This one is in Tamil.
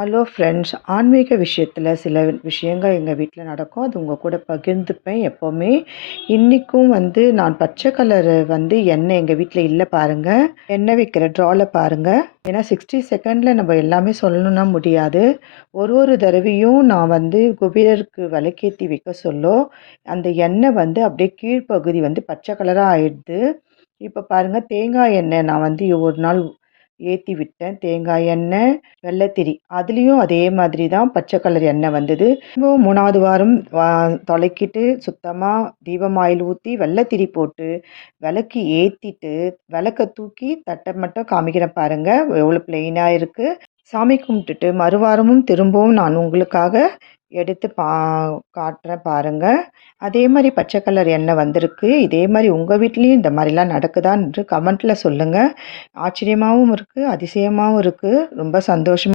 Hello friends. ஆன்மீக விஷயத்துல சில விஷயங்கள் எங்க வீட்ல நடக்கும். அது உங்க கூட பகிர்ந்துப்பேன் எப்பவுமே. இன்னைக்கும் நான் பச்சை கலரு எண்ணெய் எங்க வீட்ல இல்ல பாருங்க. எண்ணெய் வைக்கிற ட்ரால பாருங்க. ஏன்னா 60 செகண்ட்ல நம்ம எல்லாமே சொல்லணும்னா முடியாது. ஒரு தடவையும் நான் குபேரருக்கு விளக்கேத்தி வைக்க சொல்ல, அந்த எண்ணெய் அப்படியே கீழ்ப்பகுதி பச்சை கலரா ஆயிடுது. இப்ப பாருங்க, தேங்காய் எண்ணெய் நான் ஒரு நாள் ஏத்தி விட்டேன். தேங்காய் எண்ணெய், வெள்ளத்திரி. அதுலயும் அதே மாதிரி தான் பச்சை கலர் எண்ணெய் வந்தது. திரும்பவும் 3வது வாரம் தொலைக்கிட்டு சுத்தமா தீபம் ஆயில் ஊத்தி, வெள்ளத்திரி போட்டு, விளக்கு ஏத்திட்டு, விளக்க தூக்கி தட்ட மட்டும் காமிக்கிறேன் பாருங்க. எவ்வளோ பிளெயினா இருக்கு. சாமி கும்பிட்டுட்டு மறுவாரமும் திரும்பவும் நான் உங்களுக்காக எடுத்து காட்டுறேன் பாருங்க. அதே மாரி பச்சை கலர் எண்ணெய் வந்திருக்கு. இதே மாரி உங்க வீட்லயும் இந்த மாரிலாம் நடக்குதான்னு கமெண்ட்ல சொல்லுங்க. ஆச்சரியமாவும் இருக்கு, அதிசயமாவும் இருக்கு. ரொம்ப சந்தோஷமா